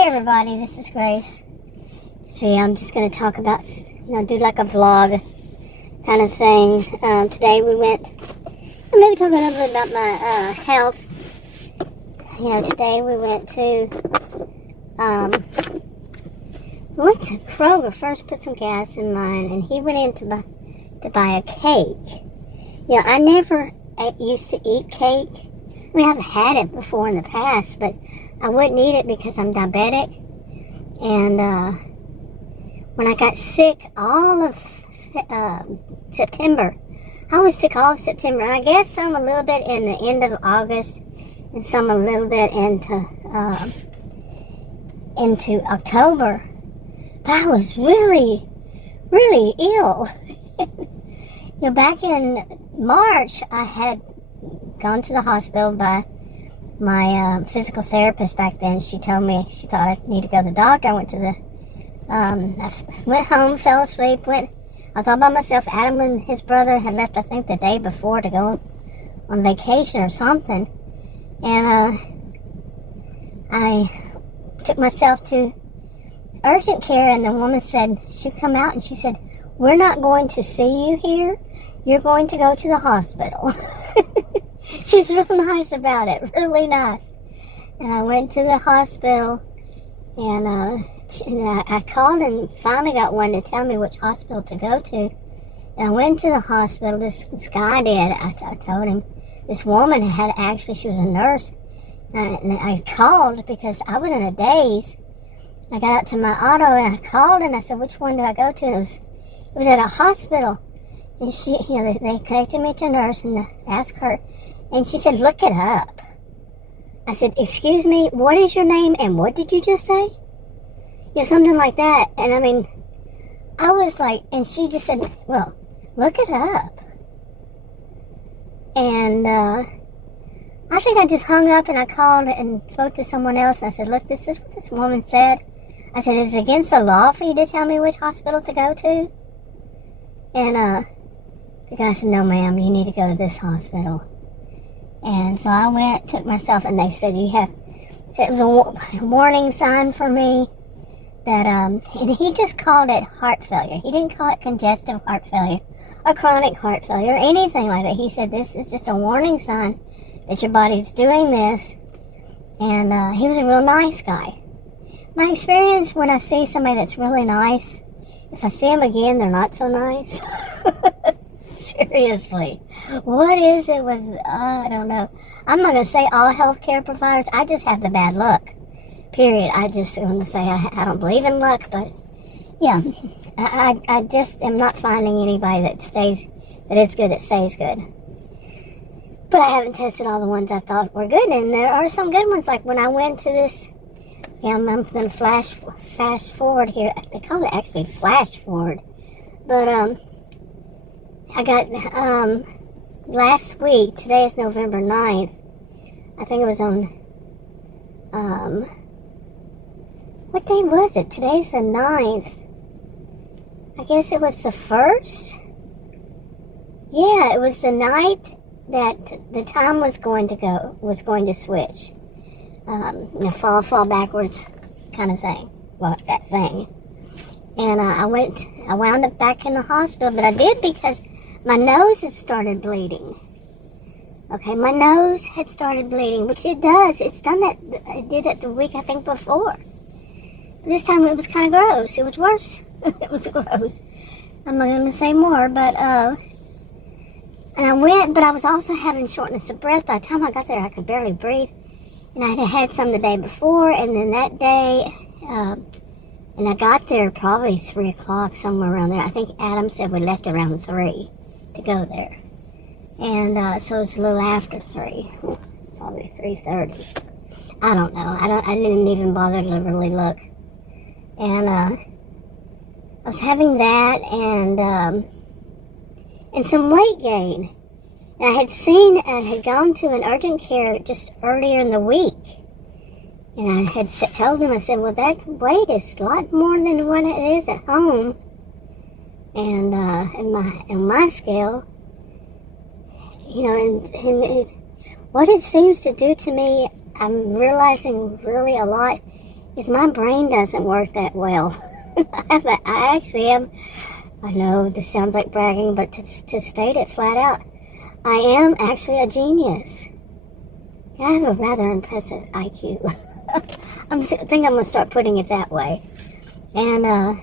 Hey everybody, this is Grace. This video I'm just going to talk about, do like a vlog kind of thing. Today we went, maybe talk a little bit about my health. Today we went to Kroger first, put some gas in mine, and he went in to buy a cake. I never used to eat cake. I mean, I've had it before in the past, but I wouldn't eat it because I'm diabetic. And when I got sick all of September, I was sick all of September. I guess some a little bit in the end of August, and some a little bit into October. But I was really, really ill. Back in March, I had gone to the hospital by my physical therapist back then. She told me she thought I needed to go to the doctor. I went to the, I went home, fell asleep, I was all by myself. Adam and his brother had left, I think, the day before to go on vacation or something. And I took myself to urgent care, and the woman said, she'd come out and she said, "We're not going to see you here. You're going to go to the hospital." She's real nice about it, really nice. And I went to the hospital, and I called and finally got one to tell me which hospital to go to. And I went to the hospital. This guy did. I told him. This woman she was a nurse. And I called because I was in a daze. I got out to my auto and I called and I said, "Which one do I go to?" And it was at a hospital. And she, they connected me to a nurse and I asked her. And she said, "Look it up." I said, "Excuse me, what is your name and what did you just say?" Something like that. And I mean, I was like, and she just said, "Well, look it up." And I think I just hung up and I called and spoke to someone else. And I said, "Look, this is what this woman said." I said, "Is it against the law for you to tell me which hospital to go to?" And the guy said, "No, ma'am, you need to go to this hospital." And so I went, took myself, and they said, it was a warning sign for me that, and he just called it heart failure. He didn't call it congestive heart failure or chronic heart failure or anything like that. He said, "This is just a warning sign that your body's doing this." And he was a real nice guy. My experience when I see somebody that's really nice, if I see them again, they're not so nice. Seriously. What is it with, I don't know. I'm not going to say all healthcare providers. I just have the bad luck. Period. I just want to say I don't believe in luck, but yeah. I just am not finding anybody that it's good, that stays good. But I haven't tested all the ones I thought were good, and there are some good ones. Like when I went to this, I'm going to fast forward here. They call it actually flash forward. But I got, last week, today is November 9th, I think it was on, what day was it? Today's the 9th. I guess it was the 1st? Yeah, it was the night that the time was going to switch. Fall backwards kind of thing. Well, that thing. And I wound up back in the hospital, but I did because my nose had started bleeding. Okay, my nose had started bleeding, which it does. It's done that. It did it the week, I think, before. But this time it was kind of gross. It was worse. It was gross. I'm not going to say more, but, and I went, but I was also having shortness of breath. By the time I got there, I could barely breathe. And I had some the day before, and then that day, and I got there probably 3 o'clock, somewhere around there. I think Adam said we left around 3 to go there. And so it's a little after 3, probably 3:30. I don't know. I didn't even bother to really look. And I was having that and some weight gain. And I had gone to an urgent care just earlier in the week. And I had told them, I said, "Well, that weight is a lot more than what it is at home." And in my scale, what it seems to do to me, I'm realizing really a lot, is my brain doesn't work that well. I actually am, I know this sounds like bragging, but to state it flat out, I am actually a genius. I have a rather impressive IQ. I think I'm going to start putting it that way. And I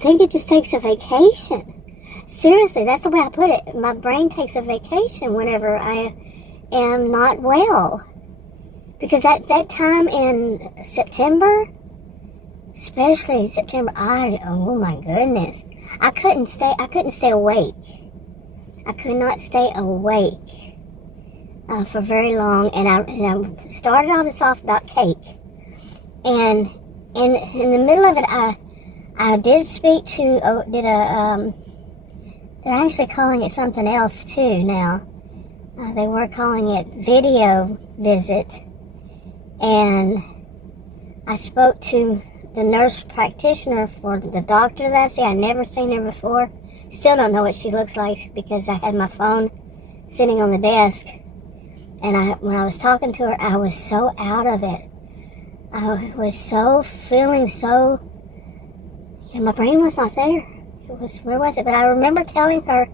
think it just takes a vacation. Seriously, that's the way I put it. My brain takes a vacation whenever I am not well. Because at that time in September, especially September, oh my goodness, I couldn't stay awake. I could not stay awake for very long, and I started all this off about cake, and in the middle of it, I did speak to they're actually calling it something else too now. They were calling it video visit, and I spoke to the nurse practitioner for the doctor that I see. I'd never seen her before. Still don't know what she looks like because I had my phone sitting on the desk. And when I was talking to her, I was so out of it. I was feeling so, my brain was not there. Where was it? But I remember telling her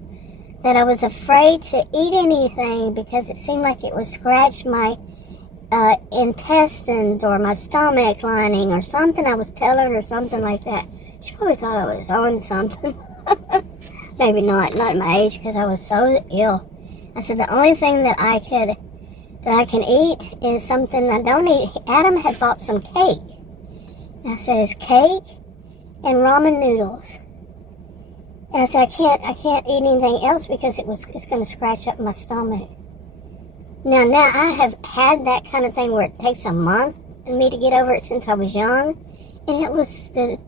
that I was afraid to eat anything because it seemed like it would scratch my intestines or my stomach lining or something. I was telling her something like that. She probably thought I was on something. Maybe not at my age, because I was so ill. I said the only thing that I can eat is something I don't eat. Adam had bought some cake. And I said, it's cake and ramen noodles. And I said, I can't eat anything else because it's going to scratch up my stomach. Now I have had that kind of thing where it takes a month for me to get over it since I was young. And it was the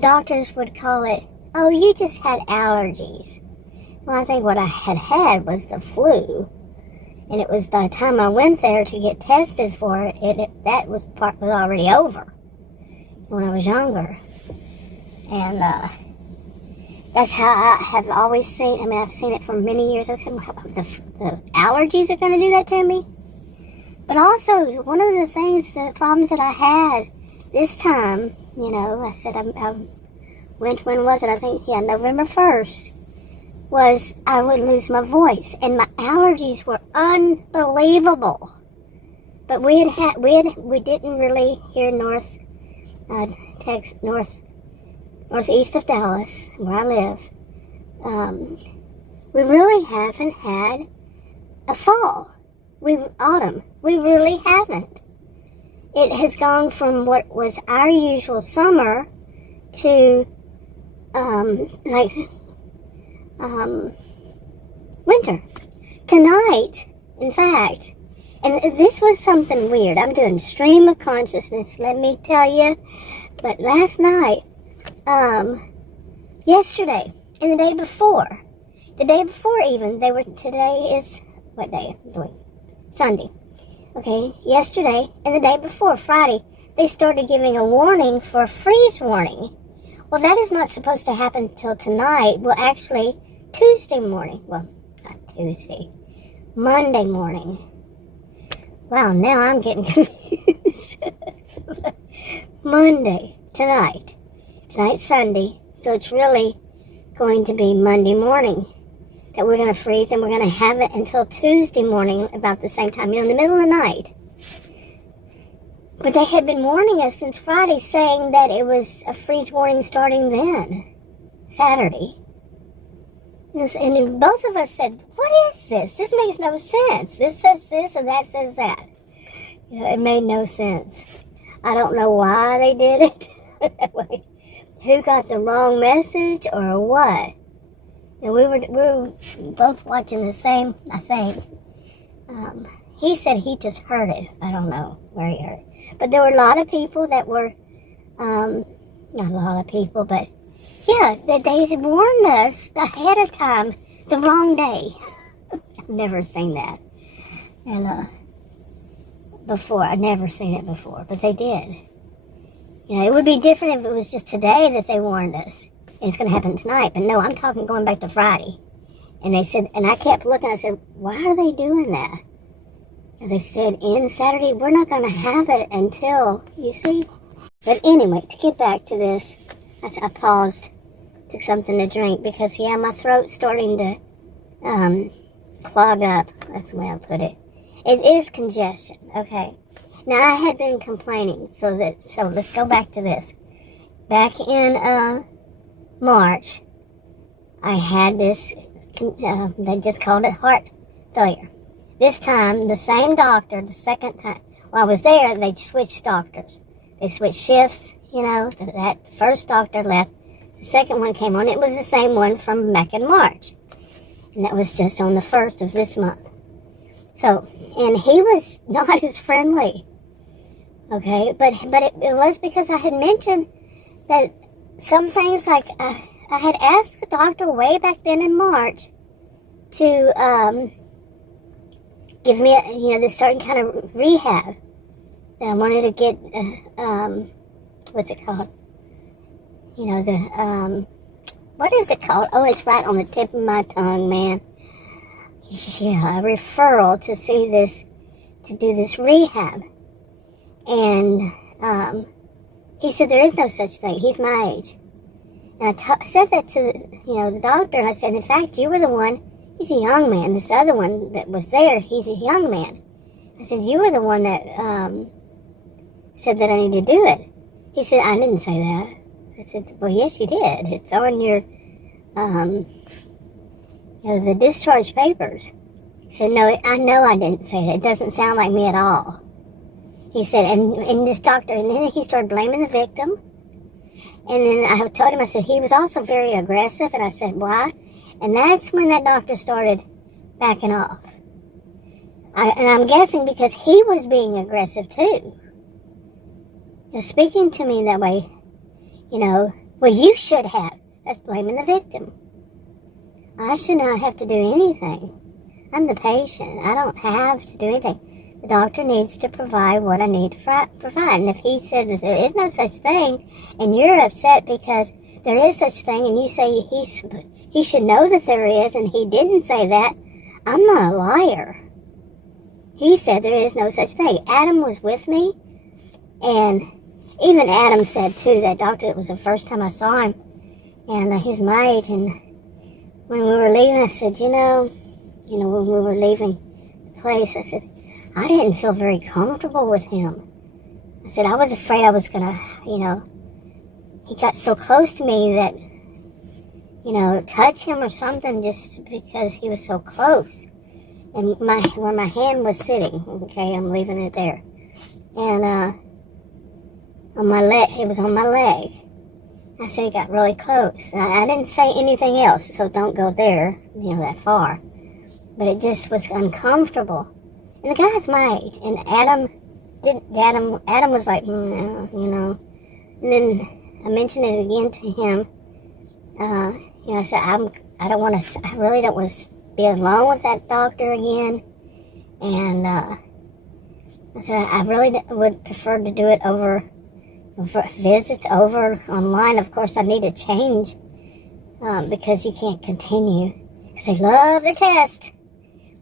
doctors would call it, oh, you just had allergies. Well, I think what I had was the flu. And it was by the time I went there to get tested for it, that part was already over when I was younger. And that's how I have always seen, I've seen it for many years. I said, the allergies are going to do that to me. But also, one of the problems that I had this time, I said I went, when was it? I think, November 1st, was I would lose my voice. And my allergies were unbelievable. But we didn't really hear northeast of Dallas, where I live. We really haven't had a fall. Autumn. We really haven't. It has gone from what was our usual summer to winter. Tonight, in fact, and this was something weird. I'm doing stream of consciousness, let me tell you. But last night, yesterday, and the day before even, today is, what day? Sunday. Okay, yesterday and the day before, Friday, they started giving a warning for a freeze warning. Well, that is not supposed to happen till tonight. Well, actually, Tuesday morning. Well, not Tuesday. Monday morning. Wow, now I'm getting confused. Monday, tonight. Tonight's Sunday, so it's really going to be Monday morning that we're going to freeze, and we're going to have it until Tuesday morning about the same time, in the middle of the night. But they had been warning us since Friday, saying that it was a freeze warning starting then, Saturday. And both of us said, what is this? This makes no sense. This says this and that says that. It made no sense. I don't know why they did it. Who got the wrong message or what? And we were both watching the same, I think. He said he just heard it. I don't know where he heard it. But there were a lot of people that were, not a lot of people, but yeah, they had warned us ahead of time the wrong day. I've never seen that. And before, I'd never seen it before, but they did. It would be different if it was just today that they warned us. And it's going to happen tonight. But no, I'm talking going back to Friday. And they said, and I kept looking, I said, why are they doing that? And they said, in Saturday, we're not going to have it until, you see. But anyway, to get back to this, I paused, took something to drink because, yeah, my throat's starting to clog up. That's the way I put it. It is congestion, okay. Now, I had been complaining, so let's go back to this. Back in March, I had this, they just called it heart failure. This time, the same doctor, the second time, while I was there, they switched doctors. They switched shifts, you know, that first doctor left. The second one came on. It was the same one from back in March. And that was just on the 1st of this month. So, and he was not as friendly. Okay, but it was because I had mentioned that some things like I had asked the doctor way back then in March to give me this certain kind of rehab that I wanted to get. What's it called? You know, what is it called? Oh, it's right on the tip of my tongue, man. Yeah, a referral to do this rehab. And he said there is no such thing. He's my age. And I said that to the doctor, and I said, in fact, you were the one. He's a young man. This other one that was there, he's a young man. I said, you were the one that said that I need to do it. He said, I didn't say that. I said, well, yes, you did. It's on your, the discharge papers. He said, no, I know I didn't say that. It doesn't sound like me at all. He said, and this doctor, and then he started blaming the victim. And then I told him, I said, he was also very aggressive. And I said, why? And that's when that doctor started backing off. And I'm guessing because he was being aggressive too. Speaking to me that way, well, you should have. That's blaming the victim. I should not have to do anything. I'm the patient. I don't have to do anything. The doctor needs to provide what I need to provide. And if he said that there is no such thing, and you're upset because there is such thing, and you say he should know that there is, and he didn't say that, I'm not a liar. He said there is no such thing. Adam was with me, and even Adam said, too, that doctor, it was the first time I saw him, and he's my age, and when we were leaving, I said, when we were leaving the place, I said, I didn't feel very comfortable with him. I said, I was afraid I was going to, he got so close to me that, touch him or something just because he was so close. And where my hand was sitting, okay, I'm leaving it there. And on my leg, it was on my leg. I said it got really close. I didn't say anything else, so don't go there, that far. But it just was uncomfortable. And the guy's my age, and Adam was like, no, And then I mentioned it again to him. I said, I really don't want to be alone with that doctor again. And I said, I really would prefer to do it over visits over online. Of course, I need to change because you can't continue. Because they love their test.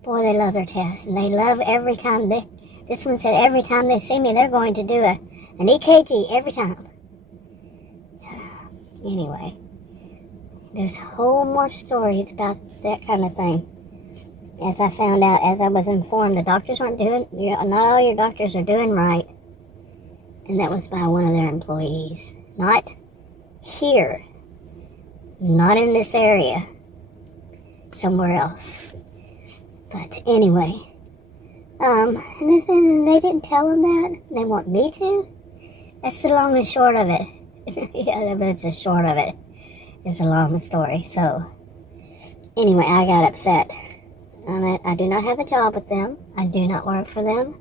Boy, they love their test. And they love every time this one said every time they see me, they're going to do an EKG every time. Anyway, there's whole more stories about that kind of thing. As I found out, as I was informed, the doctors aren't doing, not all your doctors are doing right. And that was by one of their employees. Not here. Not in this area. Somewhere else. But anyway. And then they didn't tell them that. They want me to. That's the long and short of it. Yeah, that's the short of it. It's a long story. So, anyway, I got upset. I do not have a job with them. I do not work for them.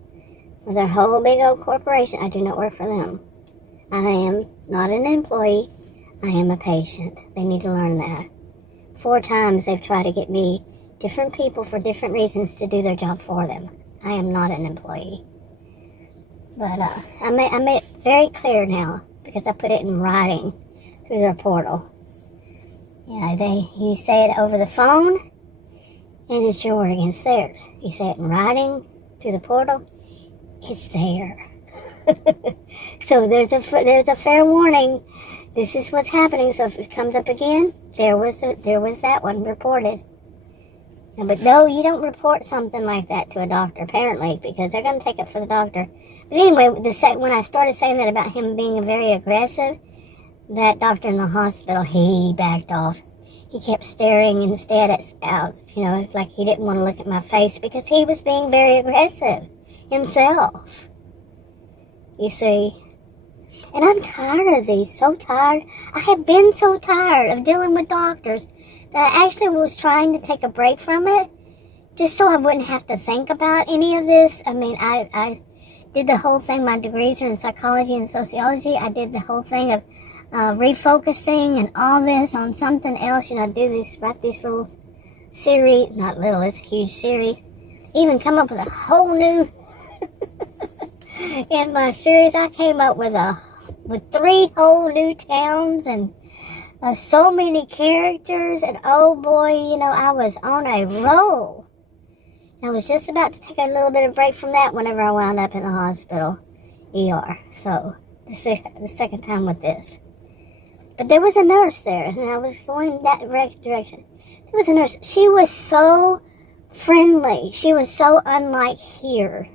With their whole big old corporation, I do not work for them. I am not an employee. I am a patient. They need to learn that. 4 times they've tried to get me, different people for different reasons, to do their job for them. I am not an employee. But I made it very clear now because I put it in writing through their portal. Yeah, you say it over the phone, and it's your word against theirs. You say it in writing, to the portal, it's there. So there's a fair warning. This is what's happening. So if it comes up again, there was that one reported. But no, you don't report something like that to a doctor, apparently, because they're going to take it for the doctor. But anyway, when I started saying that about him being very aggressive, that doctor in the hospital, he backed off. He kept staring instead out, it's like he didn't want to look at my face because he was being very aggressive himself. You see? And I'm tired of these, so tired. I have been so tired of dealing with doctors that I actually was trying to take a break from it just so I wouldn't have to think about any of this. I mean, I did the whole thing. My degrees are in psychology and sociology. I did the whole thing of refocusing and all this on something else. Write these little series, not little, it's a huge series. Even come up with a whole new, in my series I came up with 3 whole new towns and so many characters, and oh boy, I was on a roll. I was just about to take a little bit of break from that whenever I wound up in the hospital ER. So the second time with this. But there was a nurse there, and I was going that direction. There was a nurse. She was so friendly. She was so unlike here.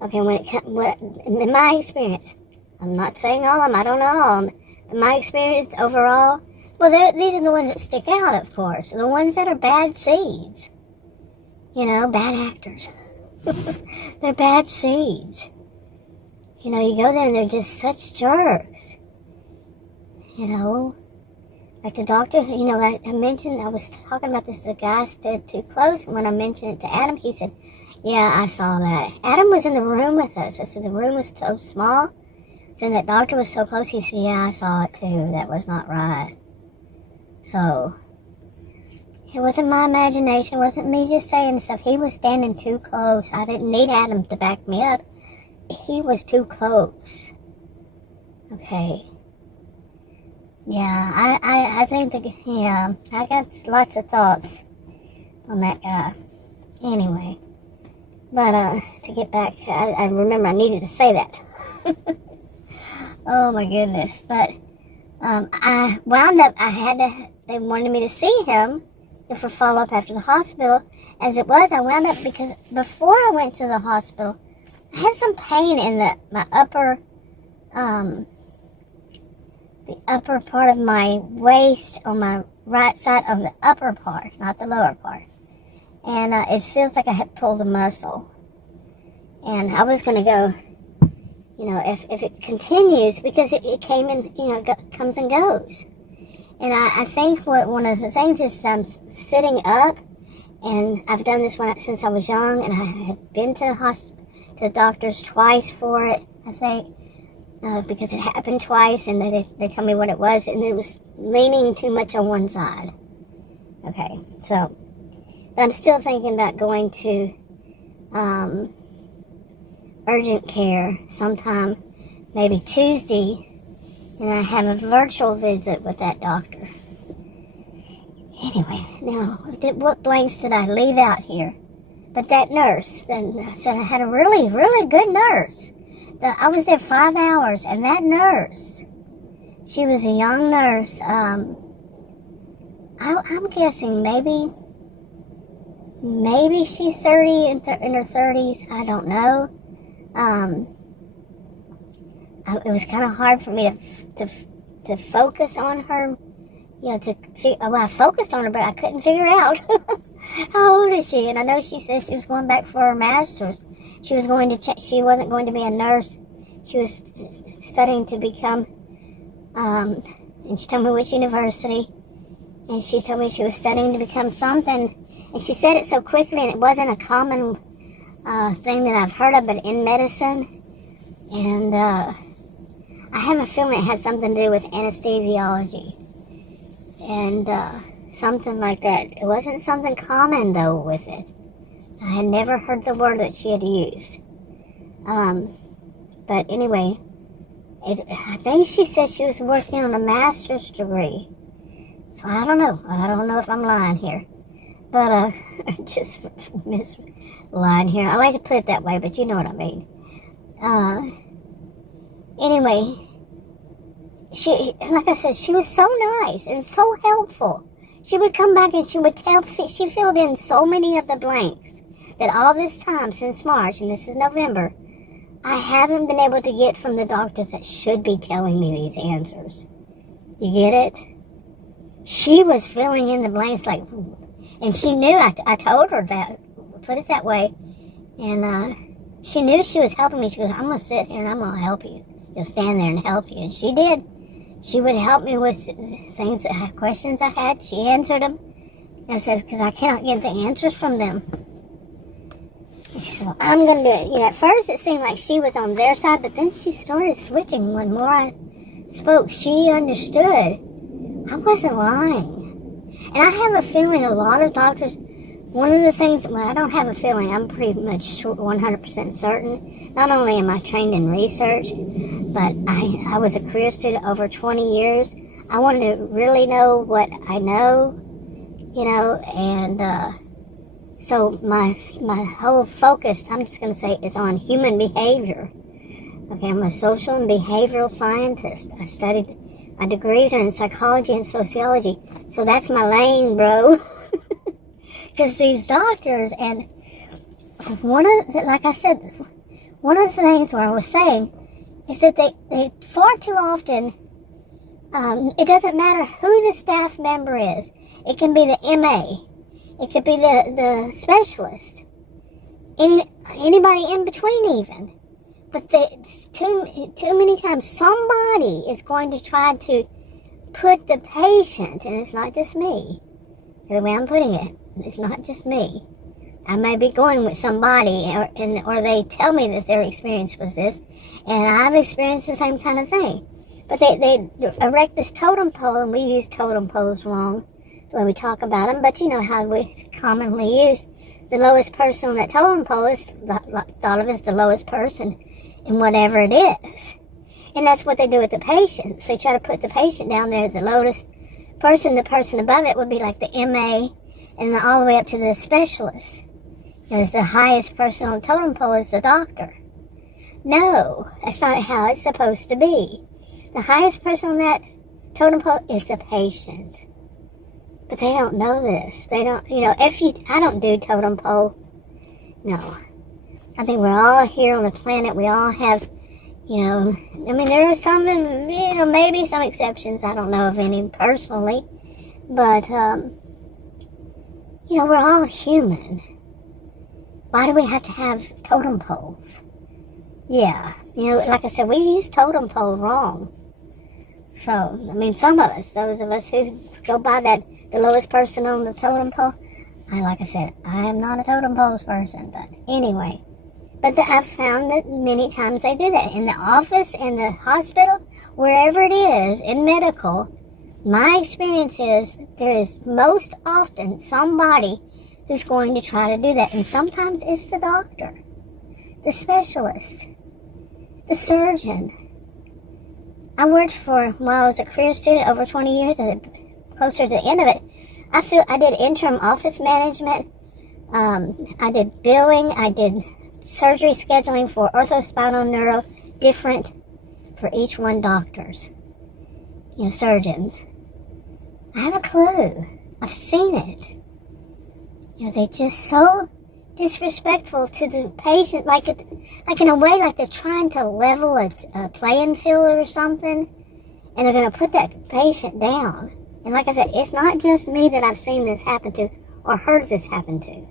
Okay, in my experience, I'm not saying all of them. I don't know all of them. In my experience overall, well, these are the ones that stick out, of course. The ones that are bad seeds. Bad actors. They're bad seeds. You go there and they're just such jerks. Like the doctor, I mentioned, I was talking about this, the guy stood too close, and when I mentioned it to Adam, he said, yeah, I saw that. Adam was in the room with us. I said, the room was so small. So that doctor was so close, he said, yeah, I saw it too. That was not right. So, it wasn't my imagination. It wasn't me just saying stuff. He was standing too close. I didn't need Adam to back me up. He was too close. Okay. Yeah, I think that, yeah, I got lots of thoughts on that guy. Anyway. But, to get back, I remember I needed to say that. Oh my goodness. But I wound up, they wanted me to see him for follow-up after the hospital. As it was, I wound up, because before I went to the hospital, I had some pain in my upper, the upper part of my waist on my right side of the upper part, not the lower part. And it feels like I had pulled a muscle. And I was going to go, if it continues, because it came and, comes and goes. And I think one of the things is that I'm sitting up, and I've done this since I was young, and I had been to doctors twice for it, I think, because it happened twice, and they told me what it was, and it was leaning too much on one side. Okay, so, but I'm still thinking about going to urgent care sometime, maybe Tuesday, and I have a virtual visit with that doctor. Anyway, now, what blanks did I leave out here? But that nurse, I said I had a really, really good nurse. I was there 5 hours, and that nurse, she was a young nurse. I'm guessing maybe she's 30 in her 30s. I don't know. It was kind of hard for me to focus on her. I focused on her, but I couldn't figure out how old is she. And I know she said she was going back for her master's. She was going to she wasn't going to be a nurse. She was studying to become, and she told me which university. And she told me she was studying to become something. And she said it so quickly, and it wasn't a common thing that I've heard of, but in medicine. And I have a feeling it had something to do with anesthesiology. And something like that. It wasn't something common, though, with it. I had never heard the word that she had used. But anyway, I think she said she was working on a master's degree. So I don't know. I don't know if I'm lying here. But I just line here. I like to put it that way, but you know what I mean. Anyway, she, like I said, she was so nice and so helpful. She would come back and she would she filled in so many of the blanks that all this time since March, and this is November, I haven't been able to get from the doctors that should be telling me these answers. You get it? She was filling in the blanks like, and she knew, I told her that, put it that way, and she knew she was helping me. She goes, I'm going to sit here and I'm going to help you. You'll stand there and help you. And she did. She would help me with things, questions I had. She answered them. I said, because I cannot get the answers from them. And she said, well, I'm going to do it. You know, at first it seemed like she was on their side, but then she started switching when more I spoke. She understood. I wasn't lying. And I have a feeling a lot of doctors, one of the things, well, I don't have a feeling, I'm pretty much 100% certain. Not only am I trained in research, but I was a career student over 20 years. I wanted to really know what I know, you know, and so my whole focus, I'm just going to say, is on human behavior. Okay, I'm a social and behavioral scientist. I studied, my degrees are in psychology and sociology, so that's my lane, bro. Because these doctors, and like I said, one of the things where I was saying is that they far too often, it doesn't matter who the staff member is. It can be the MA. It could be the specialist. Anybody in between even. But too many times somebody is going to try to put the patient, and it's not just me, the way I'm putting it, it's not just me. I may be going with somebody, or they tell me that their experience was this, and I've experienced the same kind of thing. But they erect this totem pole, and we use totem poles wrong, the way we talk about them. But you know how we commonly use the lowest person on that totem pole is thought of as the lowest person in whatever it is. And that's what they do with the patients. They try to put the patient down there as the lowest person. The person above it would be like the MA, and all the way up to the specialist. Because the highest person on the totem pole is the doctor. No, that's not how it's supposed to be. The highest person on that totem pole is the patient. But they don't know this. They don't, you know, I don't do totem pole. No. I think we're all here on the planet. We all have, you know, I mean, there are some, you know, maybe some exceptions. I don't know of any personally. But, you know, we're all human. Why do we have to have totem poles? Yeah, you know, like I said, we use totem pole wrong. So, I mean, some of us, those of us who go by that, the lowest person on the totem pole, like I said, I am not a totem poles person, but anyway. But I've found that many times they do that. In the office, in the hospital, wherever it is, in medical, my experience is there is most often somebody who's going to try to do that. And sometimes it's the doctor, the specialist, the surgeon. I worked while I was a career student over 20 years, and closer to the end of it, I did interim office management. I did billing. I did surgery scheduling for orthospinal neuro, different for each one doctors, you know, surgeons. I have a clue. I've seen it. You know, they're just so disrespectful to the patient, like in a way, like they're trying to level a playing field or something, and they're going to put that patient down. And like I said, it's not just me that I've seen this happen to or heard this happen to.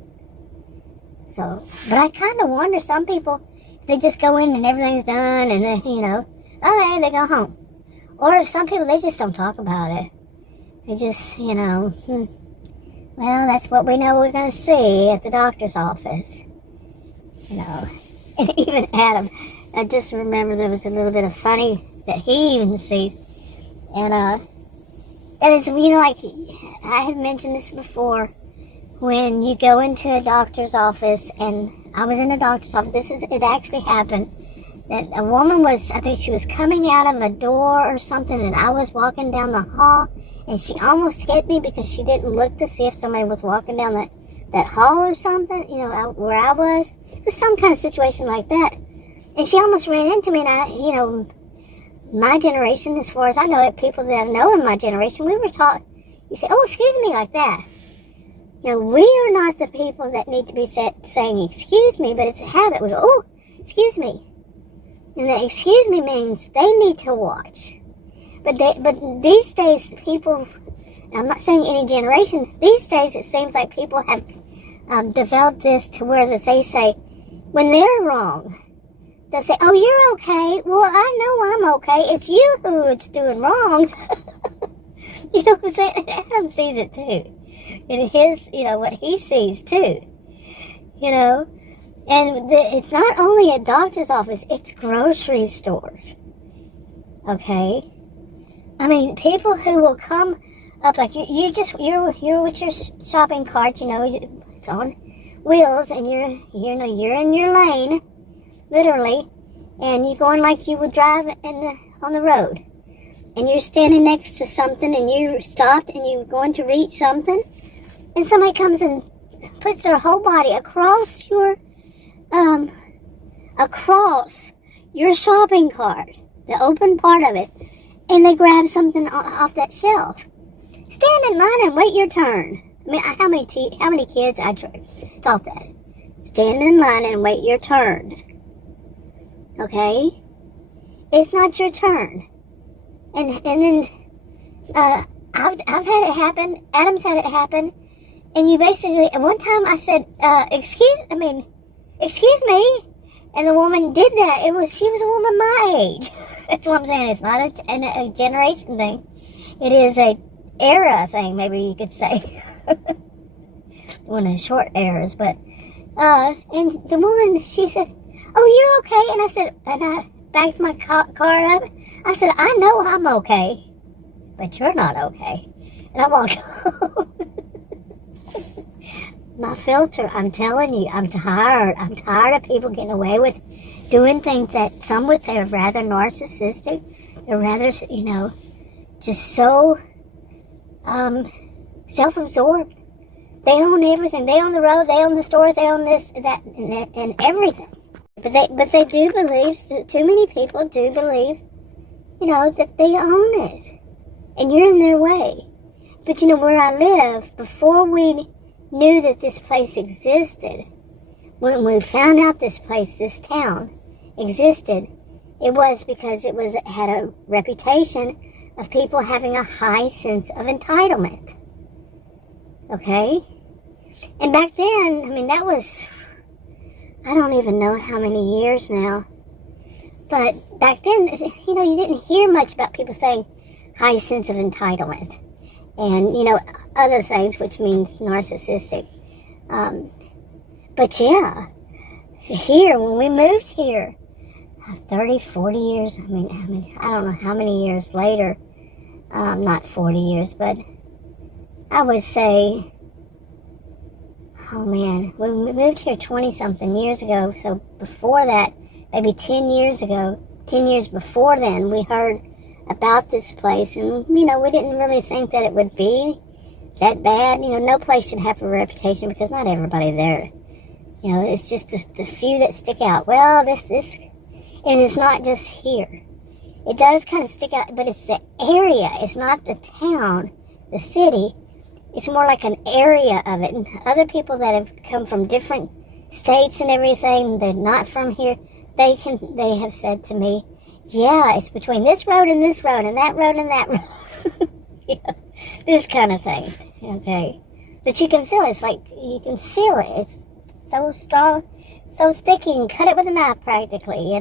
So, but I kind of wonder, some people, if they just go in and everything's done, and then, you know, okay, they go home. Or if some people, they just don't talk about it. They just, you know, well, that's what we know we're going to see at the doctor's office. You know, and even Adam, I just remember there was a little bit of funny that he even sees. And it's, you know, like, I had mentioned this before, when you go into a doctor's office, and I was in a doctor's office, it actually happened, that a woman was, I think she was coming out of a door or something, and I was walking down the hall, and she almost hit me because she didn't look to see if somebody was walking down that hall or something, where I was. It was some kind of situation like that. And she almost ran into me, and my generation, as far as I know it, people that I know in my generation, we were taught, you say, oh, excuse me, like that. We are not the people that need to be saying excuse me, but it's a habit. We go, oh, excuse me. And the excuse me means they need to watch. But these days, people, I'm not saying any generation, these days it seems like people have developed this to where that they say, when they're wrong, they'll say, oh, you're okay. Well, I know I'm okay. It's you who it's doing wrong. You know what I'm saying? Adam sees it too. And what he sees too. And it's not only a doctor's office, it's grocery stores. Okay? I mean, people who will come up, like you're with your shopping cart, it's on wheels, and you're in your lane, literally, and you're going like you would drive on the road. And you're standing next to something, and you stopped, and you're going to reach something, and somebody comes and puts their whole body across your shopping cart, the open part of it, and they grab something off that shelf. Stand in line and wait your turn. I mean, how many kids I taught that? Stand in line and wait your turn. Okay? It's not your turn. And then I've had it happen. Adam's had it happen. And you basically, at one time I said, excuse me. And the woman did that. She was a woman my age. That's what I'm saying. It's not a generation thing. It is a era thing, maybe you could say. One of the short eras, but, and the woman, she said, oh, you're okay? And I said, and I backed my car up. I said, I know I'm okay, but you're not okay. And I walked home. My filter, I'm telling you, I'm tired. I'm tired of people getting away with doing things that some would say are rather narcissistic. They're rather, just so self-absorbed. They own everything. They own the road. They own the stores. They own this, that, and everything. But they do believe. Too many people do believe, that they own it, and you're in their way. But where I live, before we knew that this place existed, when we found out this town existed, it was because it had a reputation of people having a high sense of entitlement. Okay? And back then, that was, I don't even know how many years now. But back then, you didn't hear much about people saying high sense of entitlement. And, other things, which means narcissistic. But yeah, here, when we moved here, 30, 40 years, I don't know how many years later, not 40 years, but I would say, oh man, we moved here 20-something years ago, so before that, maybe 10 years ago, 10 years before then, we heard about this place, and, we didn't really think that it would be that bad. No place should have a reputation, because not everybody there, it's just the few that stick out. Well, this, and it's not just here. It does kind of stick out, but it's the area. It's not the town, the city. It's more like an area of it. And other people that have come from different states and everything, they're not from here, they have said to me, yeah, it's between this road and this road and that road and that road. This kind of thing, okay? But you can feel it. It's like, you can feel it. It's so strong, so thick, you can cut it with a knife practically,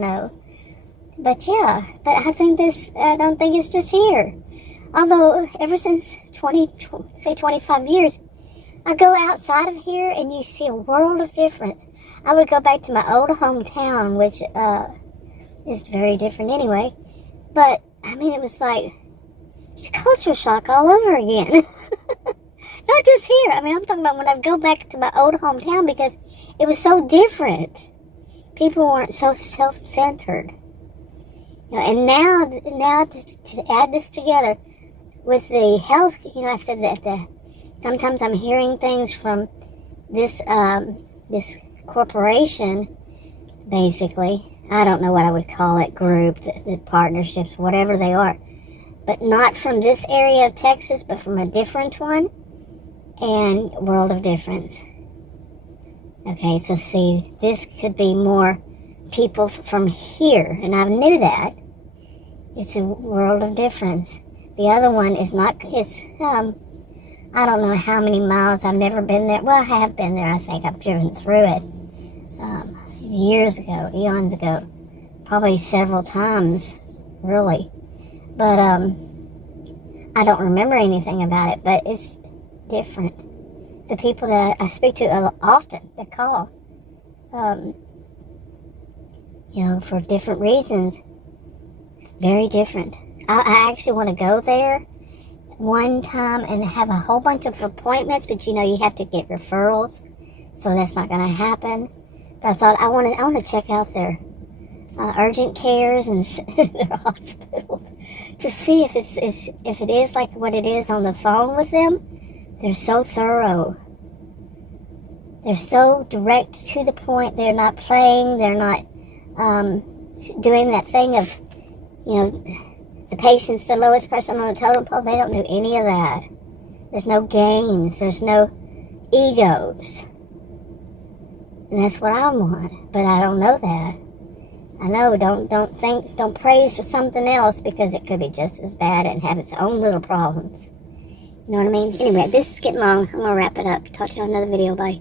But yeah, but I don't think it's just here. Although, ever since 25 years, I go outside of here and you see a world of difference. I would go back to my old hometown, which is very different anyway. But, it was like culture shock all over again. Not just here. I'm talking about when I go back to my old hometown, because it was so different. People weren't so self-centered. And now to add this together with the health, I said that sometimes I'm hearing things from this corporation, basically, I don't know what I would call it, group, the partnerships, whatever they are, but not from this area of Texas, but from a different one, and world of difference. Okay, so see, this could be more people from here, and I knew that. It's a world of difference. The other one is not, it's, I don't know how many miles. I've never been there. Well, I have been there, I think. I've driven through it years ago, eons ago. Probably several times, really. But I don't remember anything about it, but it's different. The people that I speak to often, that call, for different reasons, very different. I actually want to go there one time and have a whole bunch of appointments, but you have to get referrals, so that's not going to happen. But I thought I want to check out their urgent cares and their hospitals to see if it is like what it is on the phone with them. They're so thorough. They're so direct to the point. They're not playing. They're not doing that thing of, the patient's the lowest person on the totem pole. They don't do any of that. There's no games. There's no egos. And that's what I want. But I don't know that. I know, don't praise for something else, because it could be just as bad and have its own little problems. You know what I mean? Anyway, this is getting long. I'm going to wrap it up. Talk to you on another video. Bye.